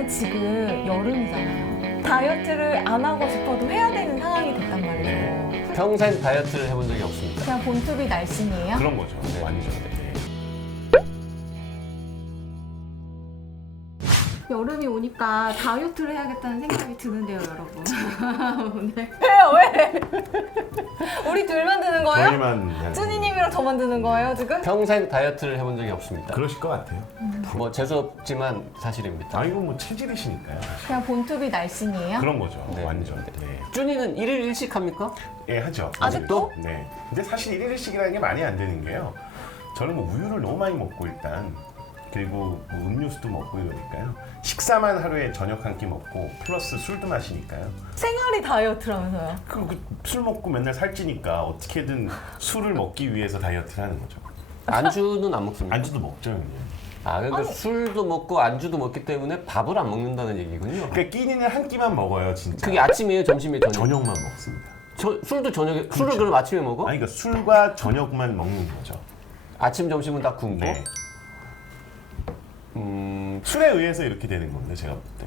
우리는 지금 여름이잖아요. 다이어트를 안 하고 싶어도 해야 되는 상황이 됐단 말이에요. 평생 다이어트를 해본 적이 없습니다. 그냥 본투비 날씬이에요? 그런 거죠. 네, 완전. 네. 여름이 오니까 다이어트를 해야겠다는 생각이 드는데요, 여러분. 오늘 왜요? 왜? 우리 둘만 드는 거예요? 저희만 쭈니님이랑 저만 드는 거예요, 지금? 평생 다이어트를 해본 적이 없습니다. 그러실 것 같아요. 뭐 재수없지만 사실입니다. 아 이건 뭐 체질이시니까요. 그냥 본투비 날씬이에요? 그런 거죠. 네. 완전. 네. 쭈니는 1일 1식 합니까? 예, 하죠. 아직도? 네. 근데 사실 1일씩이라는 게 많이 안 되는 게요. 저는 뭐 우유를 너무 많이 먹고 일단 그리고 뭐 음료수도 먹고 이러니까요. 식사만 하루에 저녁 한 끼 먹고 플러스 술도 마시니까요. 생활이 다이어트라면서요? 술 먹고 맨날 살찌니까 어떻게든 술을 먹기 위해서 다이어트를 하는 거죠. 안주는 안 먹습니다. 안주도 먹죠, 형님. 아, 그러니까 술도 먹고 안주도 먹기 때문에 밥을 안 먹는다는 얘기군요. 그러니까 끼니는 한 끼만 먹어요, 진짜. 그게 아침이에요, 점심이에요, 저녁? 저녁만 먹습니다. 술도 저녁에 술을 그렇죠. 그럼 아침에 먹어? 아니, 그러니까 술과 저녁만 먹는 거죠. 아침 점심은 다 굶고. 네. 술에 의해서 이렇게 되는 건데 제가 볼 때.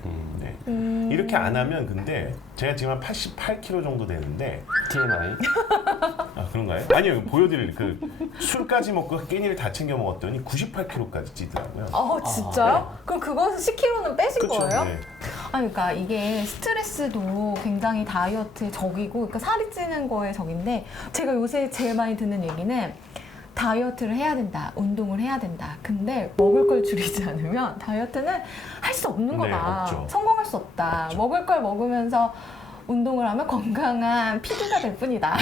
네. 이렇게 안 하면 근데 제가 지금 한 88kg 정도 되는데 TMI. 아 그런가요? 아니요 보여드릴 그 술까지 먹고 끼니를 다 챙겨 먹었더니 98kg까지 찌더라고요. 진짜요? 그럼 그거 10kg는 빼신 그쵸? 거예요? 네. 아니, 그러니까 이게 스트레스도 굉장히 다이어트의 적이고, 그러니까 살이 찌는 거의 적인데, 제가 요새 제일 많이 듣는 얘기는 다이어트를 해야 된다, 운동을 해야 된다. 근데 먹을 걸 줄이지 않으면 다이어트는 할 수 없는 네, 거다. 없죠. 성공할 수 없다. 없죠. 먹을 걸 먹으면서 운동을 하면 건강한 피드가 될 뿐이다.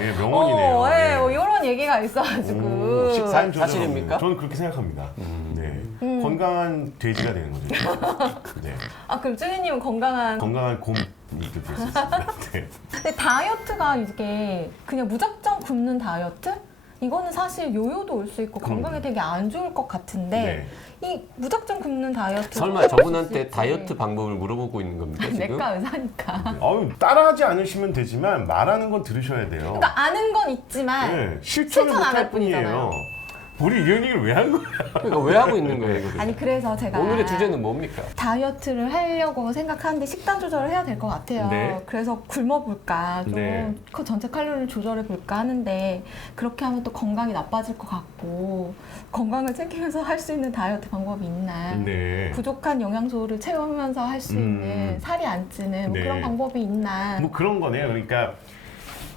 예, 명언이네요. 네, 이런 얘기가 있어가지고. 식단 조절. 사실입니까? 저는 그렇게 생각합니다. 네. 건강한 돼지가 되는 거죠. 네. 그럼 쭈니님은 건강한. 건강한 곰이 될 수 있습니다. 네. 근데 다이어트가 이게 그냥 무작정 굶는 다이어트? 이거는 사실 요요도 올 수 있고 건강에 되게 안 좋을 것 같은데 이 무작정 굶는 다이어트 설마 저분한테 다이어트 방법을 물어보고 있는 겁니까 지금? 내과 의사니까. 따라하지 않으시면 되지만 말하는 건 들으셔야 돼요. 그러니까 아는 건 있지만 네, 실천을 실천 안 못할 할 뿐이잖아요. 뿐이에요. 우리 이런 얘기를 왜 한 거야? 그러니까 왜 하고 있는 거예요 이거를? 아니 그래서 제가 오늘의 주제는 뭡니까? 다이어트를 하려고 생각하는데 식단 조절을 해야 될 것 같아요. 네. 그래서 굶어볼까 좀 네. 그 전체 칼로리를 조절해볼까 하는데 그렇게 하면 또 건강이 나빠질 것 같고 건강을 챙기면서 할 수 있는 다이어트 방법이 있나 네. 부족한 영양소를 채우면서 할 수 있는 살이 안 찌는 뭐 네. 그런 방법이 있나 뭐 그런 거네요. 그러니까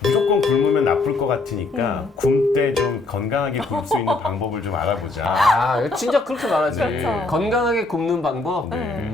무조건 굶으면 나쁠 것 같으니까 굶때 좀 건강하게 굶을 수 있는 방법을 좀 알아보자. 아 진짜 그렇게 말하지. 그렇죠. 건강하게 굶는 방법. 네.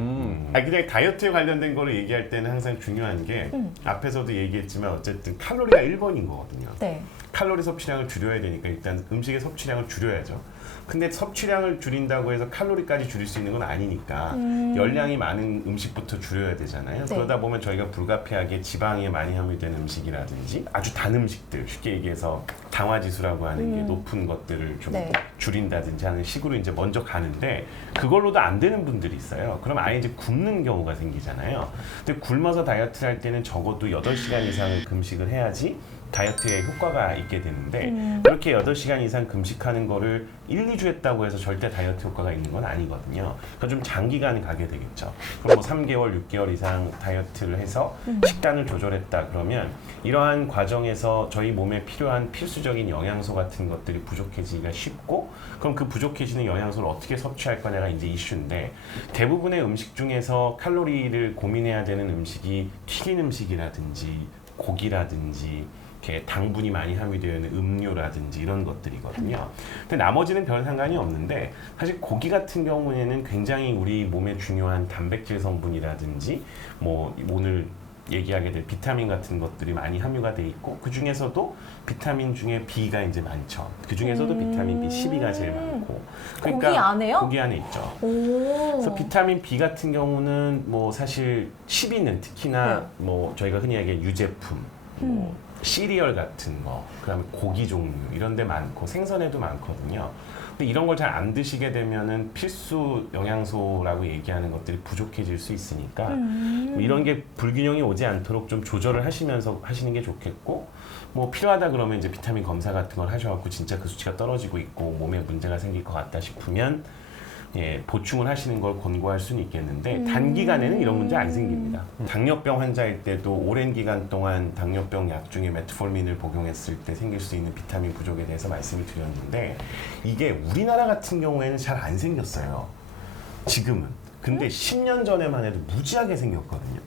그냥 다이어트에 관련된 거를 얘기할 때는 항상 중요한 게 앞에서도 얘기했지만 어쨌든 칼로리가 1번인 거거든요. 네. 칼로리 섭취량을 줄여야 되니까 일단 음식의 섭취량을 줄여야죠. 근데 섭취량을 줄인다고 해서 칼로리까지 줄일 수 있는 건 아니니까 열량이 많은 음식부터 줄여야 되잖아요. 네. 그러다 보면 저희가 불가피하게 지방에 많이 함유된 음식이라든지 아주 단 음식들, 쉽게 얘기해서 당화지수라고 하는 게 높은 것들을 좀 네. 줄인다든지 하는 식으로 이제 먼저 가는데 그걸로도 안 되는 분들이 있어요. 그럼 아예 이제 굶는 경우가 생기잖아요. 근데 굶어서 다이어트를 할 때는 적어도 8시간 이상을 금식을 해야지 다이어트에 효과가 있게 되는데 그렇게 8시간 이상 금식하는 거를 1, 2주 했다고 해서 절대 다이어트 효과가 있는 건 아니거든요. 그러니까 좀 장기간 가게 되겠죠. 그럼 뭐 3개월, 6개월 이상 다이어트를 해서 식단을 조절했다 그러면 이러한 과정에서 저희 몸에 필요한 필수적인 영양소 같은 것들이 부족해지기가 쉽고 그럼 그 부족해지는 영양소를 어떻게 섭취할 거냐가 이제 이슈인데 대부분의 음식 중에서 칼로리를 고민해야 되는 음식이 튀긴 음식이라든지 고기라든지 이렇게 당분이 많이 함유되어 있는 음료라든지 이런 것들이거든요. 근데 나머지는 별 상관이 없는데 사실 고기 같은 경우에는 굉장히 우리 몸에 중요한 단백질 성분이라든지 뭐 오늘 얘기하게 될 비타민 같은 것들이 많이 함유가 돼 있고 그 중에서도 비타민 중에 B가 이제 많죠. 그 중에서도 비타민 B12가 제일 많고. 그러니까 고기 안에요? 고기 안에 있죠. 오. 그래서 비타민 B 같은 경우는 뭐 사실 10위는 특히나 네. 뭐 저희가 흔히 얘기하는 유제품, 뭐 시리얼 같은 거, 그다음에 고기 종류 이런 데 많고 생선에도 많거든요. 근데 이런 걸 잘 안 드시게 되면은 필수 영양소라고 얘기하는 것들이 부족해질 수 있으니까 뭐 이런 게 불균형이 오지 않도록 좀 조절을 하시면서 하시는 게 좋겠고 뭐 필요하다 그러면 이제 비타민 검사 같은 걸 하셔갖고 진짜 그 수치가 떨어지고 있고 몸에 문제가 생길 것 같다 싶으면 보충을 하시는 걸 권고할 수는 있겠는데 단기간에는 이런 문제 안 생깁니다. 당뇨병 환자일 때도 오랜 기간 동안 당뇨병 약 중에 메트포르민을 복용했을 때 생길 수 있는 비타민 부족에 대해서 말씀을 드렸는데 이게 우리나라 같은 경우에는 잘 안 생겼어요. 지금은. 근데 10년 전에만 해도 무지하게 생겼거든요.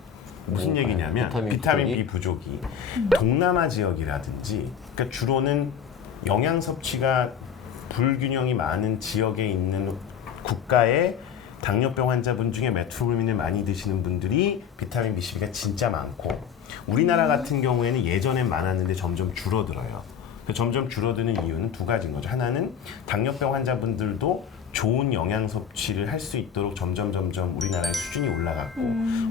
무슨 얘기냐면 비타민 B 부족이 동남아 지역이라든지 그러니까 주로는 영양 섭취가 불균형이 많은 지역에 있는 국가의 당뇨병 환자분 중에 메트포르민을 많이 드시는 분들이 비타민 B12가 진짜 많고 우리나라 같은 경우에는 예전엔 많았는데 점점 줄어들어요. 점점 줄어드는 이유는 두 가지인 거죠. 하나는 당뇨병 환자분들도 좋은 영양 섭취를 할 수 있도록 점점 우리나라의 수준이 올라갔고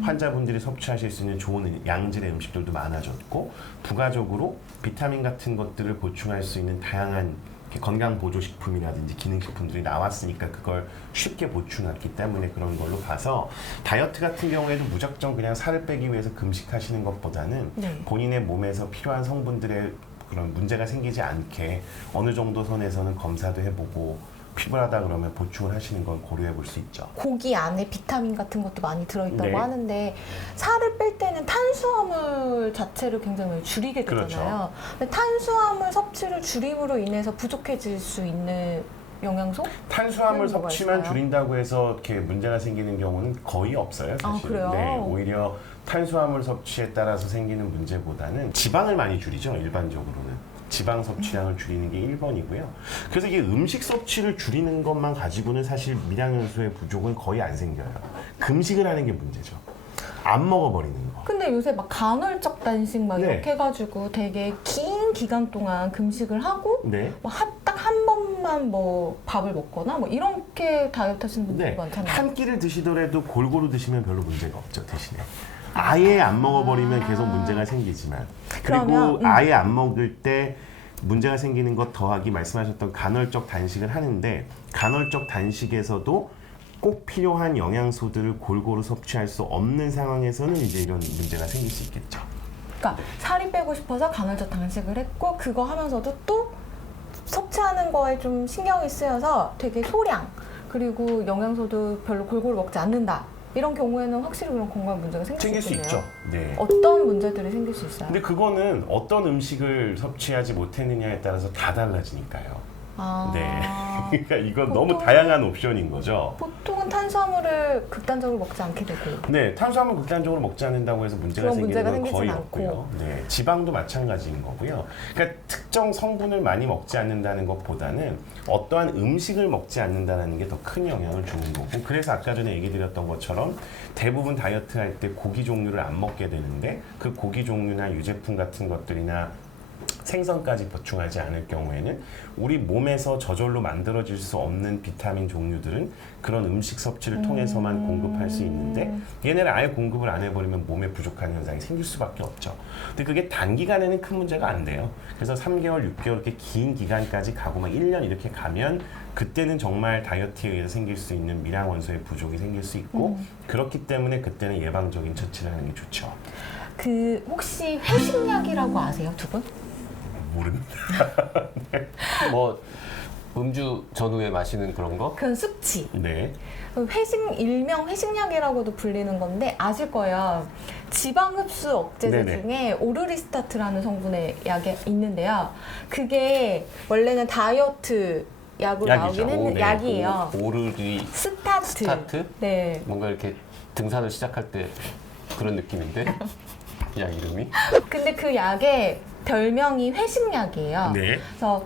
환자분들이 섭취하실 수 있는 좋은 양질의 음식들도 많아졌고 부가적으로 비타민 같은 것들을 보충할 수 있는 다양한 건강 보조식품이라든지 기능식품들이 나왔으니까 그걸 쉽게 보충했기 때문에 그런 걸로 봐서 다이어트 같은 경우에도 무작정 그냥 살을 빼기 위해서 금식하시는 것보다는 네. 본인의 몸에서 필요한 성분들의 그런 문제가 생기지 않게 어느 정도 선에서는 검사도 해보고 피곤하다 그러면 보충을 하시는 건 고려해 볼 수 있죠. 고기 안에 비타민 같은 것도 많이 들어있다고 네. 하는데 살을 뺄 때는 탄수화물 자체를 굉장히 많이 줄이게 되잖아요. 그렇죠. 근데 탄수화물 섭취를 줄임으로 인해서 부족해질 수 있는 영양소? 탄수화물 뭐가 섭취만 있어요? 줄인다고 해서 이렇게 문제가 생기는 경우는 거의 없어요. 아, 사실. 그래요? 네, 오히려 탄수화물 섭취에 따라서 생기는 문제보다는 지방을 많이 줄이죠. 일반적으로는. 지방 섭취량을 줄이는 게 1번이고요. 그래서 이게 음식 섭취를 줄이는 것만 가지고는 사실 미량연소의 부족은 거의 안 생겨요. 금식을 하는 게 문제죠. 안 먹어버리는 거. 근데 요새 막 간헐적 단식 막 네. 이렇게 해가지고 되게 긴 기간 동안 금식을 하고 네. 딱 한 번만 뭐 밥을 먹거나 뭐 이렇게 다이어트 하시는 분들이 네. 많잖아요. 한 끼를 드시더라도 골고루 드시면 별로 문제가 없죠. 대신에. 아예 안 먹어버리면 계속 문제가 생기지만 그리고 그러면, 아예 안 먹을 때 문제가 생기는 것 더하기 말씀하셨던 간헐적 단식을 하는데 간헐적 단식에서도 꼭 필요한 영양소들을 골고루 섭취할 수 없는 상황에서는 이제 이런 문제가 생길 수 있겠죠. 그러니까 살이 빼고 싶어서 간헐적 단식을 했고 그거 하면서도 또 섭취하는 거에 좀 신경이 쓰여서 되게 소량 그리고 영양소도 별로 골고루 먹지 않는다. 이런 경우에는 확실히 그런 건강 문제가 생길 수 수 있겠네요. 있죠. 네. 어떤 문제들이 생길 수 있어요? 근데 그거는 어떤 음식을 섭취하지 못했느냐에 따라서 다 달라지니까요. 아, 네. 그러니까 이건 보통- 너무 다양한 옵션인 거죠. 보통은 탄수화물을 극단적으로 먹지 않게 되고 네, 탄수화물 극단적으로 먹지 않는다고 해서 문제가 그런 생기는 문제가 건 거의 생기진 없고요. 않고. 네, 지방도 마찬가지인 거고요. 그러니까 특정 성분을 많이 먹지 않는다는 것보다는 어떠한 음식을 먹지 않는다는 게 더 큰 영향을 주는 거고 그래서 아까 전에 얘기 드렸던 것처럼 대부분 다이어트 할 때 고기 종류를 안 먹게 되는데 그 고기 종류나 유제품 같은 것들이나 생선까지 보충하지 않을 경우에는 우리 몸에서 저절로 만들어질 수 없는 비타민 종류들은 그런 음식 섭취를 통해서만 공급할 수 있는데 얘네를 아예 공급을 안 해버리면 몸에 부족한 현상이 생길 수밖에 없죠. 근데 그게 단기간에는 큰 문제가 안 돼요. 그래서 3개월, 6개월 이렇게 긴 기간까지 가고 막 1년 이렇게 가면 그때는 정말 다이어트에 의해서 생길 수 있는 미량 원소의 부족이 생길 수 있고 그렇기 때문에 그때는 예방적인 처치를 하는 게 좋죠. 그 혹시 회식약이라고 아세요, 두 분? 모릅니다. 뭐 음주 전후에 마시는 그런 거? 그건 숙취. 네. 일명 회식약이라고도 불리는 건데 아실 거예요. 지방 흡수 억제제 네네. 중에 오르리스타트라는 성분의 약이 있는데요. 그게 원래는 다이어트 약으로 약이죠. 나오긴 했는데 네. 약이에요. 오르리 스타트. 스타트? 네. 뭔가 이렇게 등산을 시작할 때 그런 느낌인데 약 이름이? 근데 그 약의 별명이 회식약이에요. 네. 그래서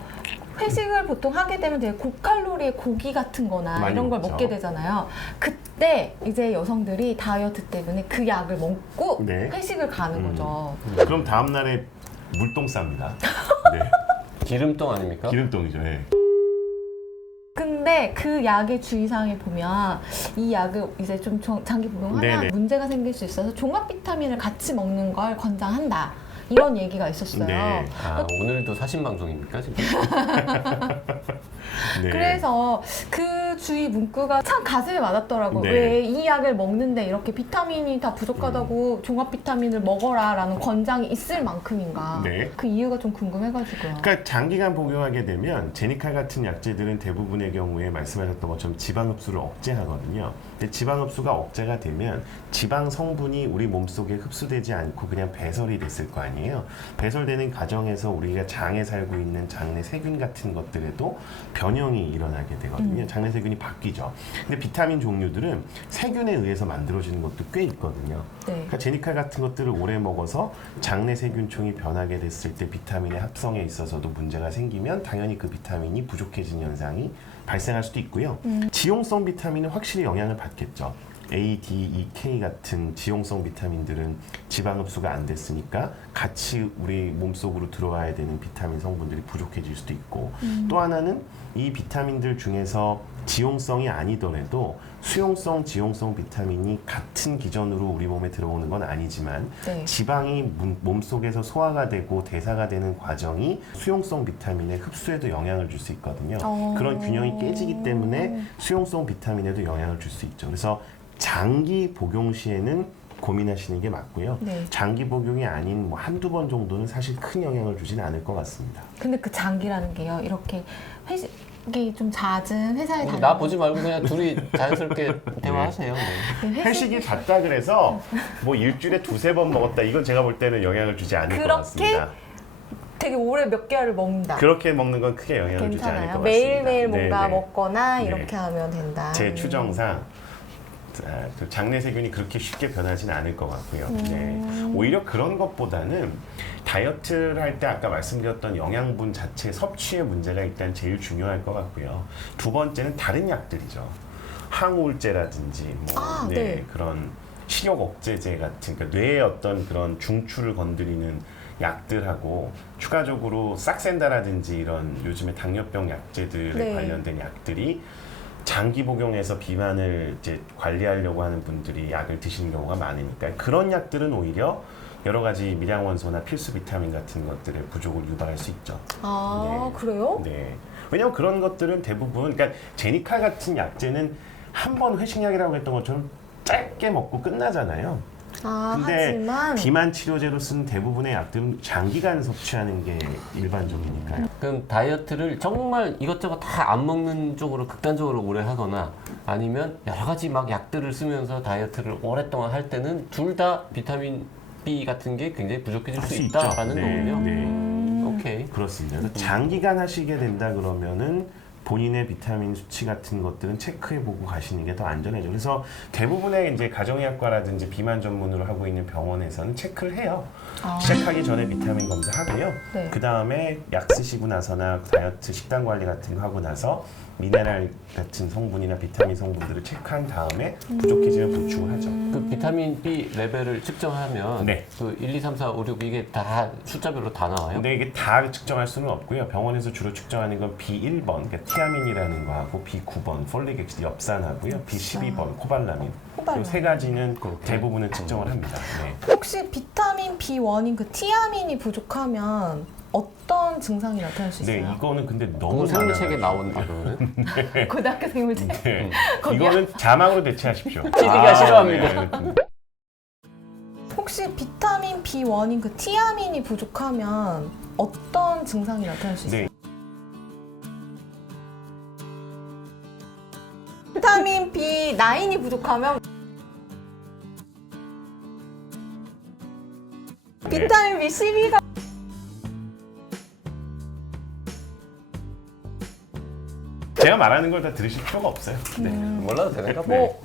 회식을 보통 하게 되면 되게 고칼로리의 고기 같은 거나 많이 이런 걸 먹죠. 먹게 되잖아요. 그때 이제 여성들이 다이어트 때문에 그 약을 먹고 네. 회식을 가는 거죠. 그럼 다음 날에 물똥 쌉니다. 네. 기름똥 아닙니까? 기름똥이죠. 네. 근데 그 약의 주의사항에 보면 이 약을 이제 좀 장기 복용하면 네네. 문제가 생길 수 있어서 종합 비타민을 같이 먹는 걸 권장한다. 이런 얘기가 있었어요. 네. 아, 오늘도 사신 방송입니까 지금? 네. 그래서 그 그 주위 문구가 참 가슴에 와닿더라고요. 네. 왜 이 약을 먹는데 이렇게 비타민이 다 부족하다고 종합 비타민을 먹어라라는 권장이 있을 만큼인가. 네. 그 이유가 좀 궁금해가지고요. 그러니까 장기간 복용하게 되면 제니칼 같은 약제들은 대부분의 경우에 말씀하셨던 것처럼 지방 흡수를 억제하거든요. 근데 지방 흡수가 억제가 되면 지방 성분이 우리 몸속에 흡수되지 않고 그냥 배설이 됐을 거 아니에요. 배설되는 과정에서 우리가 장에 살고 있는 장내 세균 같은 것들에도 변형이 일어나게 되거든요. 장내 세균이 바뀌죠. 근데 비타민 종류들은 세균에 의해서 만들어지는 것도 꽤 있거든요. 네. 그러니까 제니칼 같은 것들을 오래 먹어서 장내 세균총이 변하게 됐을 때 비타민의 합성에 있어서도 문제가 생기면 당연히 그 비타민이 부족해진 현상이 발생할 수도 있고요. 지용성 비타민은 확실히 영향을 받겠죠. A, D, E, K 같은 지용성 비타민들은 지방 흡수가 안 됐으니까 같이 우리 몸속으로 들어와야 되는 비타민 성분들이 부족해질 수도 있고 또 하나는 이 비타민들 중에서 지용성이 아니더라도 수용성, 지용성 비타민이 같은 기전으로 우리 몸에 들어오는 건 아니지만 네. 지방이 몸속에서 소화가 되고 대사가 되는 과정이 수용성 비타민의 흡수에도 영향을 줄 수 있거든요. 그런 균형이 깨지기 때문에 수용성 비타민에도 영향을 줄 수 있죠. 그래서 장기 복용 시에는 고민하시는 게 맞고요. 네. 장기 복용이 아닌 뭐 한두 번 정도는 사실 큰 영향을 주지는 않을 것 같습니다. 근데 그 장기라는 게요. 이렇게 회식이 좀 잦은 회사에 우리 다니는 나 보지 말고 그냥 둘이 자연스럽게 대화하세요. 네. 그 회식이 잦다 그래서 뭐 일주일에 두세 번 먹었다. 이건 제가 볼 때는 영향을 주지 않을 것 그렇게 같습니다. 되게 오래 몇 개월을 먹는다. 그렇게 먹는 건 크게 영향을 주지 않을 것 같습니다. 괜찮아요. 매일매일 뭔가 네네. 먹거나 네. 이렇게 하면 된다. 제 추정상 그 장내 세균이 그렇게 쉽게 변하지는 않을 것 같고요. 네. 오히려 그런 것보다는 다이어트를 할 때 아까 말씀드렸던 영양분 자체 섭취의 문제가 일단 제일 중요할 것 같고요. 두 번째는 다른 약들이죠. 항우울제라든지 뭐 네. 그런 식욕 억제제 같은 그러니까 뇌의 어떤 그런 중추를 건드리는 약들하고 추가적으로 싹센다라든지 이런 요즘에 당뇨병 약제들에 네. 관련된 약들이 장기 복용해서 비만을 이제 관리하려고 하는 분들이 약을 드시는 경우가 많으니까 그런 약들은 오히려 여러 가지 미량원소나 필수 비타민 같은 것들의 부족을 유발할 수 있죠. 아, 네. 그래요? 네. 왜냐하면 그런 것들은 대부분 그러니까 제니칼 같은 약제는 한 번 회식약이라고 했던 것처럼 짧게 먹고 끝나잖아요. 아, 근데 하지만 비만 치료제로 쓴 대부분의 약들은 장기간 섭취하는 게 일반적이니까요. 그럼 다이어트를 정말 이것저것 다 안 먹는 쪽으로 극단적으로 오래 하거나 아니면 여러 가지 막 약들을 쓰면서 다이어트를 오랫동안 할 때는 둘 다 비타민 B 같은 게 굉장히 부족해질 할 수 수 있다라는 있죠. 거군요. 네. 오케이. 그렇습니다. 그래서 장기간 하시게 된다 그러면은 본인의 비타민 수치 같은 것들은 체크해보고 가시는 게 더 안전해져. 그래서 대부분의 이제 가정의학과라든지 비만 전문으로 하고 있는 병원에서는 체크를 해요. 아. 시작하기 전에 비타민 검사하고요. 네. 그 다음에 약 쓰시고 나서나 다이어트 식단 관리 같은 거 하고 나서 미네랄 같은 성분이나 비타민 성분들을 체크한 다음에 부족해지면 보충을 하죠. 그 비타민 B 레벨을 측정하면 네. 그 1, 2, 3, 4, 5, 6 이게 다 숫자별로 다 나와요? 근데 이게 다 측정할 수는 없고요. 병원에서 주로 측정하는 건 B1번, 그러니까 티아민이라는 거하고 B9번, 폴릭 액시드 엽산하고요. B12번, 코발라민. 코발라민. 이 세 가지는 그렇게. 대부분은 측정을 합니다. 네. 혹시 비타민 B1인 그 티아민이 부족하면 어떤 증상이 나타날 수 네, 있어요? 이거는 근데 너무 그건 생물책에 많아가지고. 나온다 그러면. 고등학교 생물책. 네. 거기요? 이거는 자막으로 대체하십시오. 찌리가 싫어합니다. 네. 혹시 비타민 B1인 그 티아민이 부족하면 어떤 증상이 나타날 수 있어요? 네. 비타민 B9이 부족하면 비타민 B12가 제가 말하는 걸 다 들으실 필요가 없어요. 네. 몰라도 되는가 봐. 뭐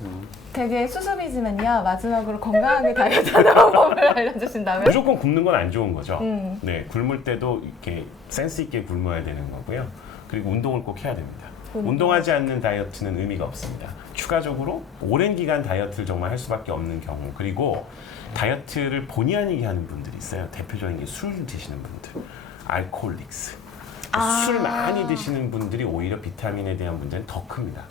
되게 수습이지만요. 마지막으로 건강하게 다이어트하는 방법을 알려주신다면? 무조건 굶는 건 안 좋은 거죠. 음. 네, 굶을 때도 이렇게 센스 있게 굶어야 되는 거고요. 그리고 운동을 꼭 해야 됩니다. 운동하지 않는 다이어트는 의미가 없습니다. 추가적으로 오랜 기간 다이어트를 정말 할 수밖에 없는 경우, 그리고 다이어트를 본의 아니게 하는 분들이 있어요. 대표적인 게 술 드시는 분들, 알코올릭스. 술 많이 드시는 분들이 오히려 비타민에 대한 문제는 더 큽니다.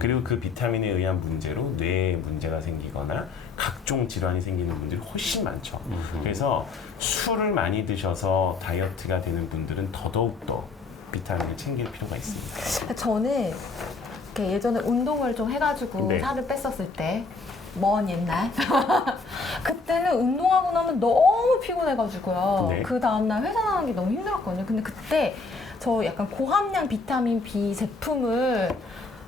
그리고 그 비타민에 의한 문제로 뇌에 문제가 생기거나 각종 질환이 생기는 분들이 훨씬 많죠. 그래서 술을 많이 드셔서 다이어트가 되는 분들은 더더욱 더 비타민을 챙길 필요가 있습니다. 저는 이렇게 예전에 운동을 좀 해가지고 네. 살을 뺐었을 때 먼 옛날 그때는 운동하고 나면 너무 피곤해가지고요. 네. 그 다음날 회사 나가는 게 너무 힘들었거든요. 근데 그때 저 약간 고함량 비타민 B 제품을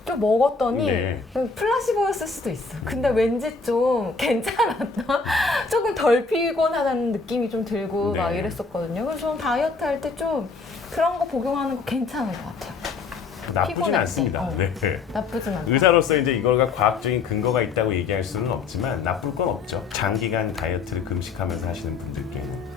좀 먹었더니 네. 플라시보였을 수도 있어. 근데 왠지 좀 괜찮았다. 조금 덜 피곤하다는 느낌이 좀 들고 막 네. 이랬었거든요. 그래서 저는 다이어트 할 때 좀 그런 거 복용하는 거 괜찮은 것 같아요. 나쁘진 피곤할 때. 않습니다. 네. 나쁘진 않다. 의사로서 이제 이거가 과학적인 근거가 있다고 얘기할 수는 없지만 나쁠 건 없죠. 장기간 다이어트를 금식하면서 하시는 분들께는.